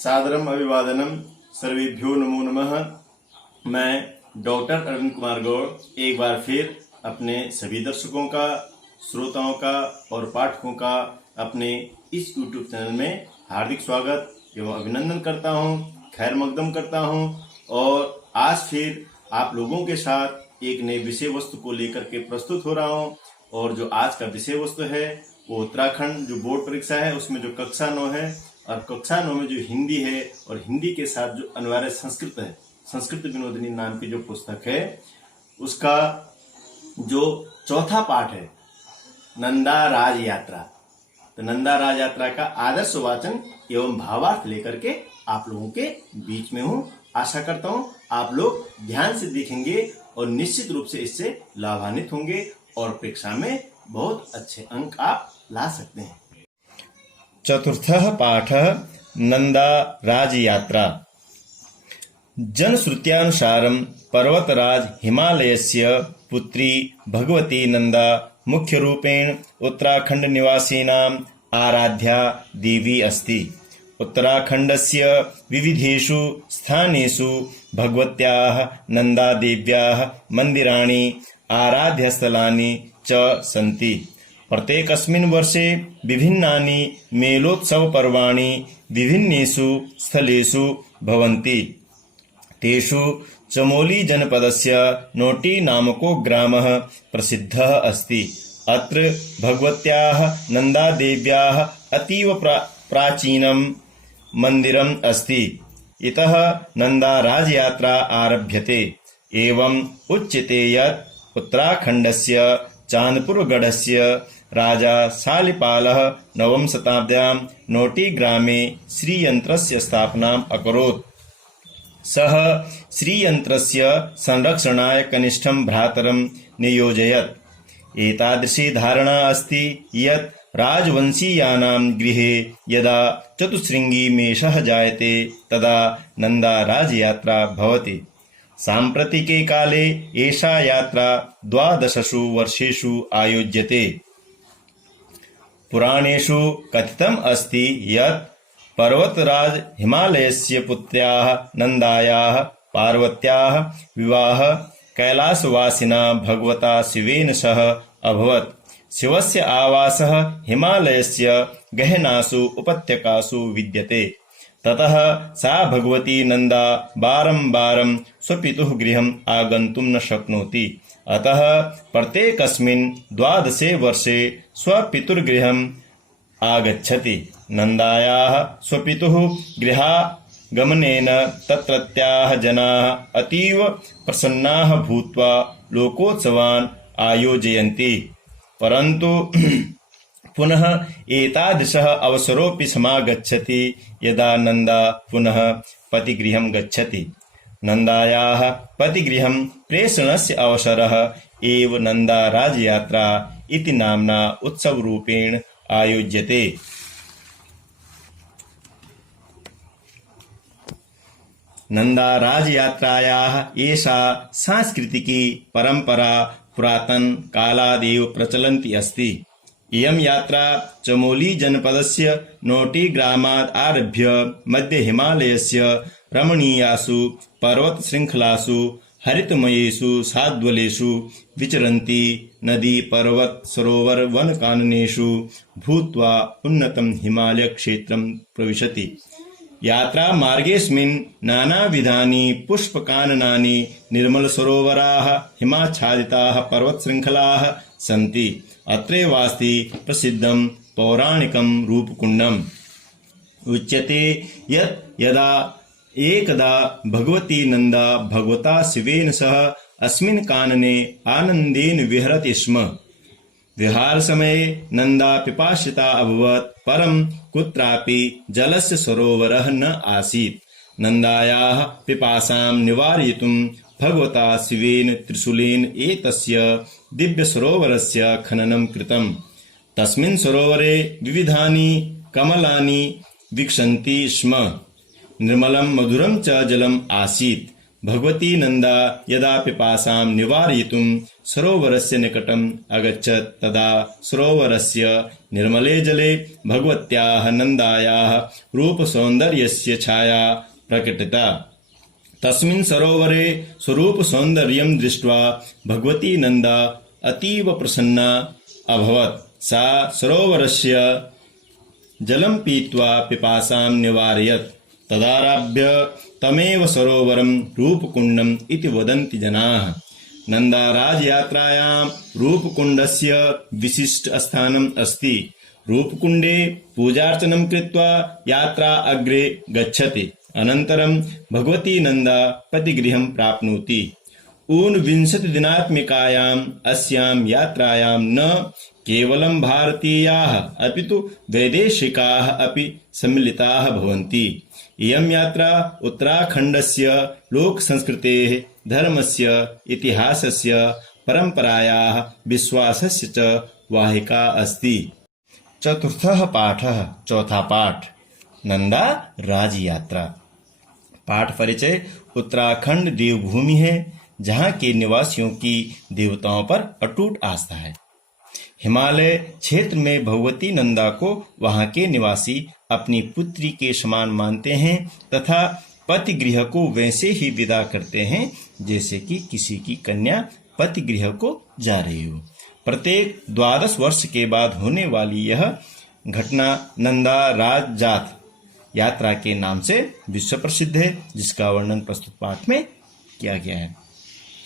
सादरम अभिवादनम सर्वेभ्यो नमो नमः। मैं डॉक्टर अरविंद कुमार गौड़ एक बार फिर अपने सभी दर्शकों का, श्रोताओं का और पाठकों का अपने इस YouTube चैनल में हार्दिक स्वागत एवं अभिनंदन करता हूं, खैर मकदम करता हूं। और आज फिर आप लोगों के साथ एक नए विषय वस्तु को लेकर के प्रस्तुत हो रहा हूं। और जो आज का विषय वस्तु है वो उत्तराखंड जो बोर्ड परीक्षा है उसमें जो कक्षा 9 है और कक्षा 9 में जो हिंदी है और हिंदी के साथ जो अनिवार्य संस्कृत है, संस्कृत विनोदिनी नाम की जो पुस्तक है उसका जो चौथा पाठ है नंदा राज यात्रा। तो नंदा राज यात्रा का आदर्श वाचन एवं भावार्थ लेकर के आप लोगों के बीच में हूँ। आशा करता हूँ आप लोग ध्यान से देखेंगे और निश्चित रूप से इससे लाभान्वित होंगे और परीक्षा में बहुत अच्छे अंक आप ला सकते हैं। चतुर्थः पाठः नंदा राजयात्रा। जनश्रुत्यानुसारं पर्वतराज हिमालयस्य पुत्री भगवती नंदा मुख्यरूपेण उत्तराखंड निवासिनाम् आराध्या देवी अस्ति। उत्तराखण्डस्य विविधेषु स्थानेषु भगवत्याः नन्दादेव्याः मन्दिराणि आराध्यस्थलानि च सन्ति। प्रत्येकस्मिन् वर्षे विभिन्नानि मेलोत्सवपर्वाणि विभिन्नेषु स्थलेषु भवन्ति। तेषु चमोली जनपदस्य नोटी नामको ग्रामः प्रसिद्धः अस्ति। अत्र भगवत्याः नन्दादेव्याः अतीव प्राचीनं मन्दिरम् अस्ति। इतः नन्दा राजयात्रा आरभ्यते। एवम् उच्यते यत् उत्तराखण्डस्य चांदपुरगढ़स्य राजा शालिपालः नवम शताब्द्यां नोटी ग्रामे श्रीयन्त्रस्य स्थापनाम् अकरोत्। सः श्रीयन्त्रस्य संरक्षणाय कनिष्ठं भ्रातरं नियोजयत्। एतादृशी धारणा अस्ति यत् राजवंशीयानां गृहे यदा चतुश्रृंगी मेषः जायते तदा नन्दा राजयात्रा भवति। साम्प्रतिके काले एषा यात्रा 12 वर्षेषु आयोज्यते। पुराणेषु कथितम् अस्ति यत् पर्वतराज हिमालयस्य पुत्र्याः नन्दायाः पार्वत्याः विवाहः कैलासवासिना भगवता शिवेन सह अभवत्। शिवस्य आवासः हिमालयस्य गहनासु उपत्यकासु विद्यते। ततः सा भगवती नंदा बारंबारं स्वपितुः गृहम् आगन्तुं न शक्नोति। अतः प्रत्येकस्मिन् 12 वर्षे स्वपितुर्गृहम् आगच्छति। नन्दायाः स्वपितुः गृहागमनेन तत्रत्याः जनाः अतीव प्रसन्नाः भूत्वा लोकोत्सवान् आयोजयन्ति। परन्तु पुनः एतादृशः अवसरोऽपि समागच्छति यदा नन्दा पुनः पतिगृहं गच्छति। नन्दायाः पतिगृहं प्रेषणस्य अवसरः एव नन्दा राजयात्रा इति नाम्ना उत्सवरूपेण आयोज्यते। नन्दा राजयात्रायाः एषा सांस्कृतिकी परम्परा पुरातन कालादेव प्रचलन्ती अस्ति। इयं यात्रा चमोली जनपदस्य नोटी ग्रामात् आरभ्य मध्य हिमालयस्य रमणीयासु पर्वतशृङ्खलासु हरितमयेषु साद्वलेषु विचरन्ती नदी पर्वत सरोवर वनकाननेषु भूत्वा उन्नतं हिमालयक्षेत्रं प्रविशति। यात्रामार्गेऽस्मिन् नानाविधानि पुष्पकाननानि निर्मलसरोवराः हिमाच्छादिताः पर्वतशृङ्खलाः सन्ति। अत्रैवास्ति प्रसिद्धं पौराणिकं रूपकुण्डम्। उच्यते यत् यदा एकदा भगवती नन्दा भगवता शिवेन सह अस्मिन् कानने आनन्देन विहरति स्म। विहारसमये नन्दा पिपासिता अभवत्, परं कुत्रापि जलस्य सरोवरः न आसीत्। नन्दायाः पिपासां निवारयितुं भगवता शिवेन त्रिशूलेन एतस्य दिव्यसरोवरस्य खननं कृतम्। तस्मिन् सरोवरे विविधानि कमलानि विकसन्ति स्म। निर्मलं मधुरं च जलम् आसीत्। भगवती नंदा यदा पिपासां निवारयितुं सरोवरस्य निकटम् अगच्छत् तदा सरोवरस्य निर्मले जले भगवत्याः नन्दायाः रूपसौन्दर्यस्य छाया प्रकटिता। तस्मिन् सरोवरे स्वरूपसौन्दर्यं दृष्ट्वा भगवती नन्दा अतीव प्रसन्ना अभवत्। सा सरोवरस्य जलं पीत्वा पिपासां निवारयत्। तदारभ्य तमेव सरोवरं रूपकुण्डम् इति वदन्ति जनाः। नन्दाराजयात्रायां रूपकुण्डस्य विशिष्ट स्थानम् अस्ति। रूपकुण्डे पूजार्चनं कृत्वा यात्रा अग्रे गच्छति। अनन्तरं भगवती नन्दा पतिगृहं प्राप्नोति। ऊनविंशतिदिनात्मिकायाम् अस्यां यात्रायां न केवलं भारतीयाः अपितु वैदेशिकाः अपि सम्मिलिताः भवन्ति। इयं यात्रा उत्तराखण्डस्य लोकसंस्कृतेः, धर्मस्य, इतिहासस्य, परम्परायाः, विश्वासस्य च वाहिका अस्ति। चतुर्थः पाठः, चौथा पाठ, नंदा राजयात्रा। पाठ परिचय। उत्तराखंड देवभूमि है जहाँ के निवासियों की देवताओं पर अटूट आस्था है। हिमालय क्षेत्र में भगवती नंदा को वहाँ के निवासी अपनी पुत्री के समान मानते हैं तथा पति गृह को वैसे ही विदा करते हैं जैसे कि किसी की कन्या पति गृह को जा रही हो। प्रत्येक 12 वर्ष के बाद होने वाली यह घटना नंदा राजजात यात्रा के नाम से विश्व प्रसिद्ध है, जिसका वर्णन प्रस्तुत पाठ में किया गया है।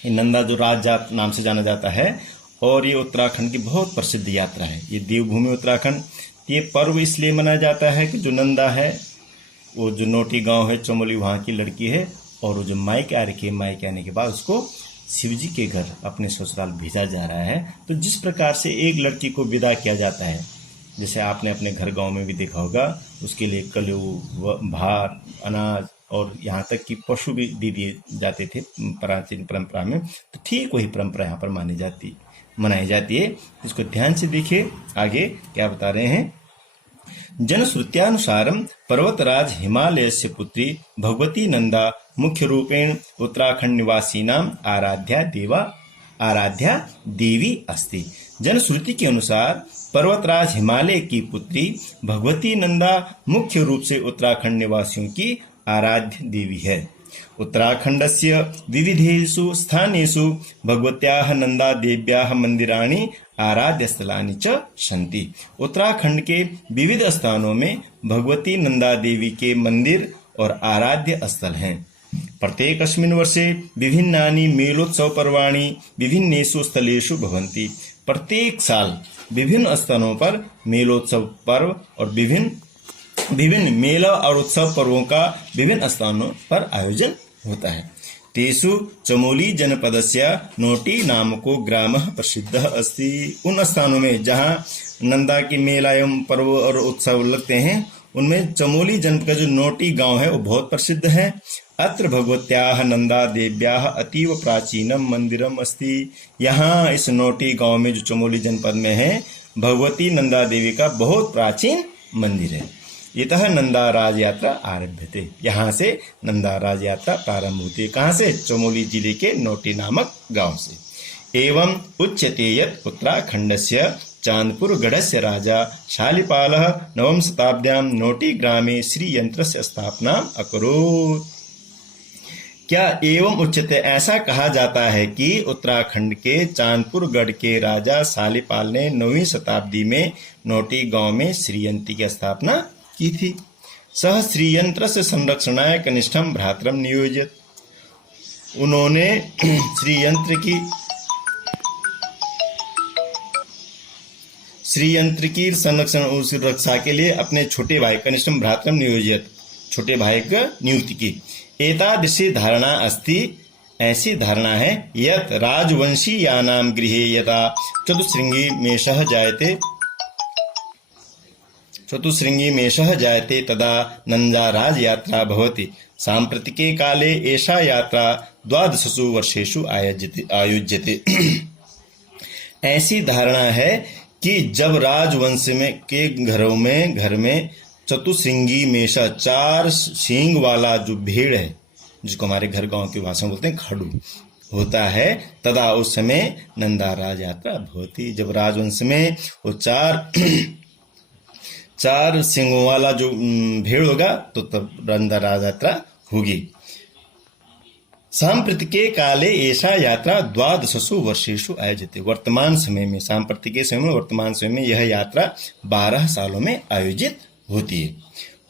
ये नंदा जो राजजात नाम से जाना जाता है और ये उत्तराखंड की बहुत प्रसिद्ध यात्रा है। ये देवभूमि उत्तराखंड। ये पर्व इसलिए मनाया जाता है कि जो नंदा है वो जो नोटी गांव है, चमोली, वहाँ की लड़की है और वो जो मायके आ रखी है, मायके आने के बाद उसको शिवजी के घर अपने ससुराल भेजा जा रहा है। तो जिस प्रकार से एक लड़की को विदा किया जाता है, जैसे आपने अपने घर गांव में भी देखा होगा, उसके लिए कलू, भार, अनाज और यहाँ तक कि पशु भी दे दिए जाते थे प्राचीन परंपरा में। तो ठीक वही परंपरा यहाँ पर मनाई जाती है। इसको ध्यान से देखिए आगे क्या बता रहे हैं। जनश्रुत्यानुसारं पर्वतराज हिमालयस्य पुत्री भगवती नंदा मुख्य रूपेण उत्तराखंड निवासीनां आराध्या देवी अस्ति। जनश्रुति के अनुसार पर्वतराज हिमालय की पुत्री भगवती नंदा मुख्य रूप से उत्तराखंड निवासियों की आराध्य देवी है। उत्तराखण्डस्य विविधेषु स्थानेषु भगवत्याः नंदा देव्याः मंदिराणि आराध्यस्थलानि च सन्ति। उत्तराखंड के विविध स्थानों में भगवती नंदा देवी के मंदिर और आराध्य स्थल हैं। प्रत्येकस्मिन् वर्षे विभिन्नानि मेलोत्सव पर्वाणि विभिन्नेषु स्थलेषु भवन्ति। प्रत्येक साल विभिन्न स्थानों पर मेलोत्सव पर्व और विभिन्न मेला और उत्सव पर्वों का विभिन्न स्थानों पर आयोजन होता है। तेषु चमोली जनपदस्य नोटी नामको ग्रामः प्रसिद्धः अस्ति। उन स्थानों में जहाँ नंदा की मेला एवं पर्व और उत्सव लगते हैं, उनमें चमोली जनपद का जो नोटी गांव है वो बहुत प्रसिद्ध है। अत्र भगवत्याः नंदा देव्याः अतीव प्राचीनम मंदिरम अस्ति। यहाँ इस नोटी गांव में जो चमोली जनपद में है, भगवती नंदा देवी का बहुत प्राचीन मंदिर है। इतः नंदा राज यात्रा आरभ्यते। यहाँ से नंदा राज यात्रा प्रारंभ होती है। कहाँ से? चमोली जिले के नोटी नामक गांव से। एवं उच्यते यत् उत्तराखण्डस्य चांदपुरगढ़स्य राजा शालिपालः 9वीं शताब्द्यां नोटी ग्रामे श्रीयंत्रस्य स्थापनाम् अकरोत्। क्या एवं उच्यते ऐसा कहा जाता है कि उत्तराखंड के चांदपुरगढ़ के राजा शालिपाल ने 9वीं शताब्दी में नोटी गांव में श्रीयंत्री की स्थापना की थी। सह श्रीयंत्रस्य संरक्षणाय कनिष्ठम भ्रातरम नियोजित। उन्होंने श्रीयंत्र की संरक्षण उसकी रक्षा के लिए अपने छोटे भाई कनिष्ठम भ्रातरम नियोजित, छोटे भाई को नियुक्ति की। एतादृशी धारणा अस्ति, ऐसी धारणा है, यत् राजवंशीयानां गृहे यदा चतुस्सृंगी मेषः जायते तदा नंदा राज यात्रा भवति। साम्प्रतिके काले एषा यात्रा 12 वर्षेषु आयोज्यते। ऐसी धारणा है कि जब राजवंश में के घर में चतुस्सृंगी मेषा 4 सींग वाला जो भेड़ है जिसको हमारे घर गांव की भाषा में बोलते हैं खड़ू होता है। तदा उस समय नंदा राज यात्रा भवती, जब राजवंश में वो चार सिंगों वाला जो भेड़ होगा तो तब नंदा राज यात्रा होगी। सांप्रतिके काले ऐसा यात्रा द्वादशसु वर्षेषु आयोजित, वर्तमान समय में सांप्रतिके समय में वर्तमान समय में यह यात्रा 12 सालों में आयोजित होती है।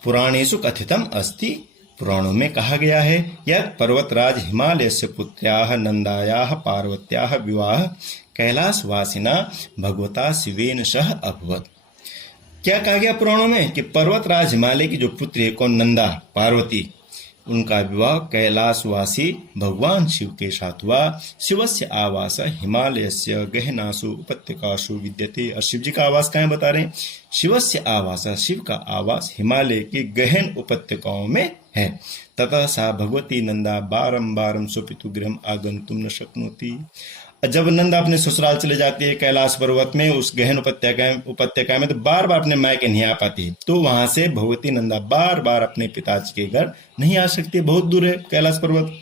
पुराणेषु कथितम अस्ति, पुराणों में कहा गया है, यत् पर्वतराज हिमालयस्य पुत्र्याः नंदायाः पार्वत्याः विवाह कैलासवासिना भगवता शिवेन सह अभवत्। क्या कहा गया पुराणों में कि पर्वतराज हिमालय की जो पुत्री है कौन, नंदा पार्वती, उनका विवाह कैलाशवासी भगवान शिव के साथ हुआ। शिवस्य आवास हिमालयस्य गहनासु उपत्यकासु विद्यते, और शिव जी का आवास कहाँ बता रहे हैं, शिवस्य आवास, शिव का आवास हिमालय के गहन उपत्यकाओं में है। ततः सा भगवती नंदा बारंबारम स्वपितुगृहम आगंतुम न शक्नोति, जब नंदा अपने ससुराल चले जाती है कैलाश पर्वत में, उस गहन उपत्यका में तो बार बार अपने मायके नहीं आ पाती है, तो वहां से भगवती नंदा बार बार अपने पिताजी के घर नहीं आ सकती, बहुत दूर है कैलाश पर्वत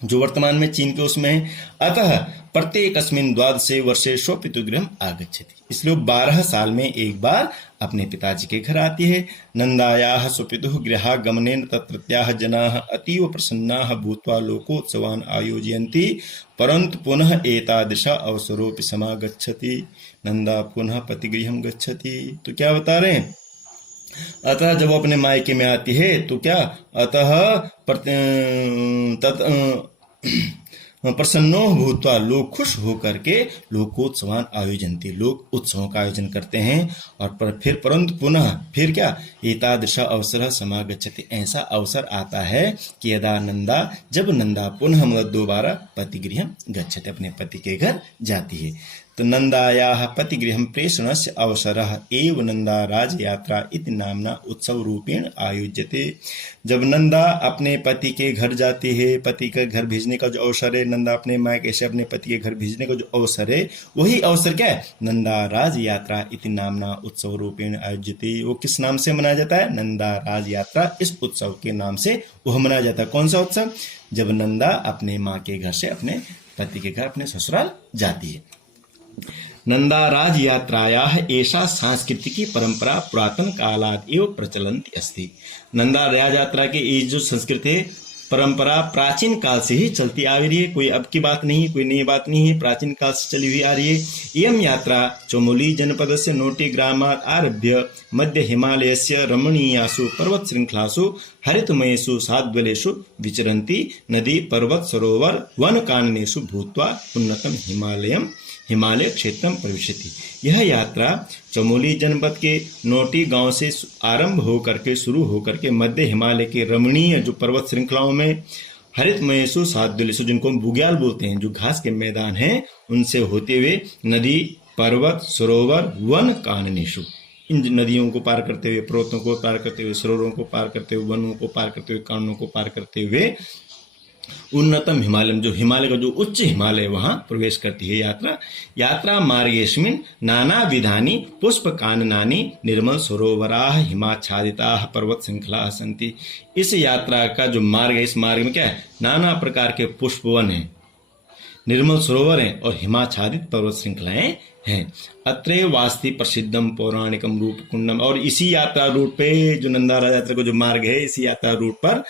जो वर्तमान में चीन के उसमें है। अतः प्रत्येकस्मिन् द्वादशे वर्षे स्वपितुगृहम् आगच्छति, इसलिए 12 साल में एक बार अपने पिताजी के घर आती है। नंदायाः स्वपितुः गृहागमनेन तत्रत्याः जनाः अतीव प्रसन्नाः भूत्वा लोकोत्सवान् आयोजयन्ति, परन्तु पुनः एतादृश अवसरोऽपि समागच्छति, नंदा पुनः पतिगृहं गच्छति। तो क्या बता रहे हैं, अतः जब वो अपने मायके में आती है तो क्या, अतः प्रसन्नो भूत्वा, लोग खुश होकर के लोकोत्सवान आयोजनती, लोग उत्सवों का आयोजन करते हैं। और फिर परंतु पुनः फिर क्या, एतादृश अवसर समागच्छति, ऐसा अवसर आता है कि यदा नंदा, जब नंदा पुनः मतलब दोबारा पतिगृहं गच्छति, अपने पति के घर जाती है। तो नंदायाः पतिगृहं प्रेषणस्य अवसरः एव नंदा राजयात्रा इति नामना उत्सव रूपेण आयोज्यते। जब नंदा अपने पति के घर जाती है, पति के घर भेजने का जो अवसर है, नंदा अपने मायके से अपने पति के घर भेजने का जो अवसर है, वही अवसर क्या है, नंदा राज यात्रा इति नामना उत्सव रूपेण आयोज्यते। वो किस नाम से मनाया जाता है, नंदा राज यात्रा, इस उत्सव के नाम से वह मनाया जाता है। कौन सा उत्सव, जब नंदा अपने माँ के घर से अपने पति के घर अपने ससुराल जाती है। नंदा राज यात्रायाः एषा सांस्कृतिकी परंपरा पुरातन कालाद एव प्रचलन्ति अस्ति। नंदा राज यात्रा की ये जो संस्कृति है, परंपरा प्राचीन काल से ही चलती आ रही है, कोई अब की बात नहीं, कोई नई बात नहीं है, प्राचीन काल से चली हुई आ रही है। इयं यात्रा चमोली जनपदस्य नोटी ग्रामात् आरभ्य मध्य हिमालयस्य रमणीयासु पर्वत श्रृंखलासु हरितमयेषु साद्वलेषु विचरन्ति नदी पर्वत सरोवर वन काननेषु भूत्वा उन्नतम हिमालय क्षेत्रम प्रविशति। यह यात्रा चमोली जनपद के नोटी गांव से आरंभ होकर के शुरू होकर के मध्य हिमालय के रमणीय जो पर्वत श्रृंखलाओं में हरितमयेषु साद्वलेषु, जिनको हम बुग्याल बोलते हैं, जो घास के मैदान हैं, उनसे होते हुए नदी पर्वत सरोवर वन काननेषु, इन नदियों को पार करते हुए, पर्वतों को पार करते हुए, सरोवरों को पार करते हुए, वनों को पार करते हुए, काननों को पार करते हुए उन्नतम हिमालय, जो हिमालय का जो उच्च हिमालय, वहां प्रवेश करती है यात्रा मार्गेस्मिन् नाना विधानि पुष्प काननानि निर्मल सरोवराः हिमाच्छादिताः पर्वत श्रृंखलाः सन्ति। इस यात्रा का जो मार्ग है, इस मार्ग में क्या है, नाना प्रकार के पुष्पवन है, निर्मल सरोवर है और हिमाच्छादित पर्वत श्रृंखलाएं हैं। अत्रे वास्ति प्रसिद्धम पौराणिकम रूप कुंडम, और इसी यात्रा रूट पे जो नंदा राज यात्रा का जो मार्ग है, इसी यात्रा रूट पर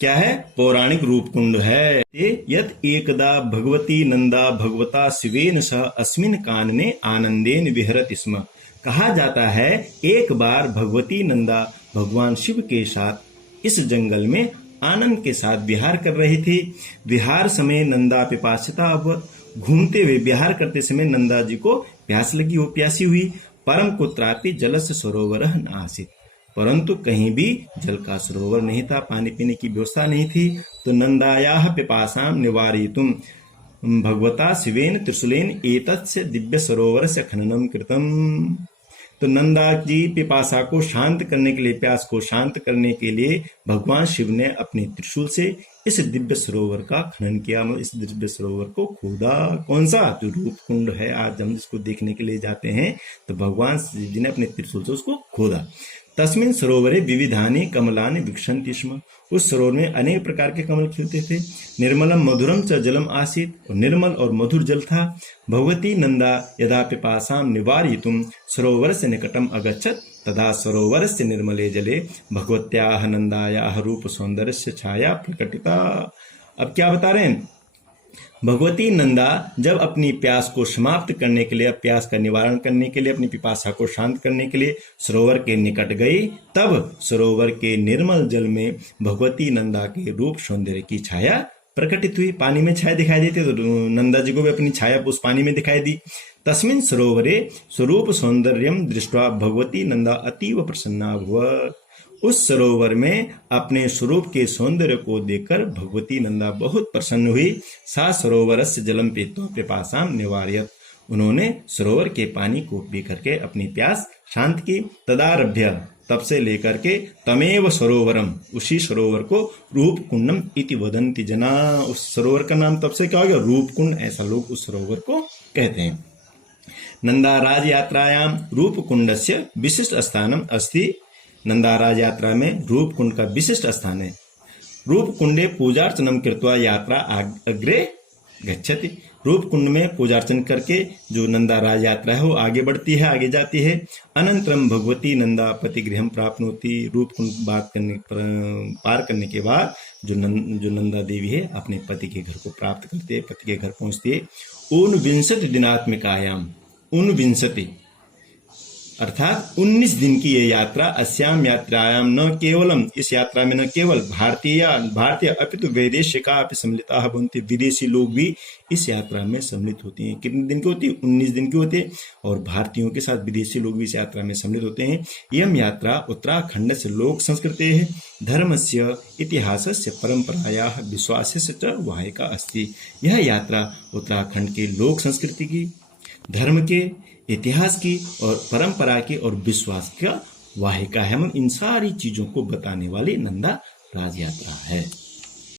क्या है, पौराणिक रूप कुंड है। यत एकदा भगवती नंदा भगवता शिवेन सह अस्मिन कानने आनंदेन विहरति स्म। कहा जाता है एक बार भगवती नंदा भगवान शिव के साथ इस जंगल में आनंद के साथ विहार कर रही थी। विहार समय नंदा पिपासिता अभवत, घूमते हुए विहार करते समय नंदा जी को प्यास लगी, वो प्यासी हुई। परम कुत्रापि जलस्य सरोवरः न आसीत्, परंतु कहीं भी जल का सरोवर नहीं था, पानी पीने की व्यवस्था नहीं थी। तो नंदायाः पिपासाम निवारयितुम भगवता शिवेन त्रिशूलेन एतस्य दिव्य सरोवर से खननम कृतम। तो नंदा जी पिपासा को शांत करने के लिए, प्यास को शांत करने के लिए भगवान शिव ने अपने त्रिशूल से इस दिव्य सरोवर का खनन किया, इस दिव्य सरोवर को खोदा। कौन सा, जो रूप कुंड है, आज हम जिसको देखने के लिए जाते हैं, तो भगवान शिव जी ने अपने त्रिशूल से उसको खोदा। तस्मिन् सरोवरे विविधानि कमलानि विकसन्ति स्म। उस सरोवर में अनेक प्रकार के कमल खिलते थे। निर्मलम मधुरम च जलम आसीत्, और निर्मल और मधुर जल था। भगवती नंदा यदा पिपासाम निवारयितुम सरोवरस्य निकटम अगच्छत् तदा सरोवरस्य निर्मले जले भगवत्याः नंदायाः रूप सौंदर्यस्य छाया प्रकटिता। अब क्या बता रहे हैं? भगवती नंदा जब अपनी प्यास को समाप्त करने के लिए, प्यास का निवारण करने के लिए, अपनी पिपासा को शांत करने के लिए सरोवर के निकट गई, तब सरोवर के निर्मल जल में भगवती नंदा के रूप सौंदर्य की छाया प्रकटित हुई। पानी में छाया दिखाई देती तो नंदा जी को भी अपनी छाया उस पानी में दिखाई दी। तस्मिन् सरोवरे स्वरूप सौंदर्यम दृष्ट्वा भगवती नंदा अतीव प्रसन्ना अभवत्। उस सरोवर में अपने स्वरूप के सौंदर्य को देखकर भगवती नंदा बहुत प्रसन्न हुई। सा सरोवरस्य जलम पीत्वा पिपासाम निवारयत्। उन्होंने सरोवर के पानी को पी करके अपनी प्यास शांत की। तदारभ्य, तब से लेकर के, तमेव सरोवरम, उसी सरोवर को रूप कुंडम इति वदन्ति जना। उस सरोवर का नाम तब से क्या हो गया? रूप कुंड, ऐसा लोग उस सरोवर को कहते हैं। नंदा राज यात्रायाम रूप कुंडस्य विशिष्ट स्थानम अस्ति। नंदाराज यात्रा में रूप कुंड का विशिष्ट स्थान है। रूप कुंडे पूजार्चनम कृत्वा यात्रा अग्रे गच्छति। रूप कुंड में पूजार्चन करके जो नंदाराज यात्रा है वो आगे बढ़ती है, आगे जाती है। अनंतरम भगवती नंदा पतिगृहम प्राप्नोति। रूप कुंड पार करने के बाद जो नंदा देवी है अपने पति के घर को प्राप्त करती है, पति के घर पहुंचती है। 49 दिनात्मिकायाम, 49 अर्थात 19 दिन की ये यात्रा, अस्याम यात्रायाम न केवलम, इस यात्रा में न केवल भारतीय अपितु वैदेशिका अपि सम्मिलिता भवन्ति। विदेशी लोग भी इस यात्रा में सम्मिलित होती हैं। कितने दिन की होती है? 19 दिन की होती है। और भारतीयों के साथ विदेशी लोग भी इस यात्रा में सम्मिलित होते हैं। यम यात्रा उत्तराखंड से लोक संस्कृते धर्मस्य इतिहासस्य परंपरायाः विश्वासस्य च वाहिका अस्ति। यह यात्रा उत्तराखंड के लोक संस्कृति की, धर्म के, इतिहास की और परंपरा की और विश्वास का वाहिका है। हम इन सारी चीजों को बताने वाली नंदा राज यात्रा है।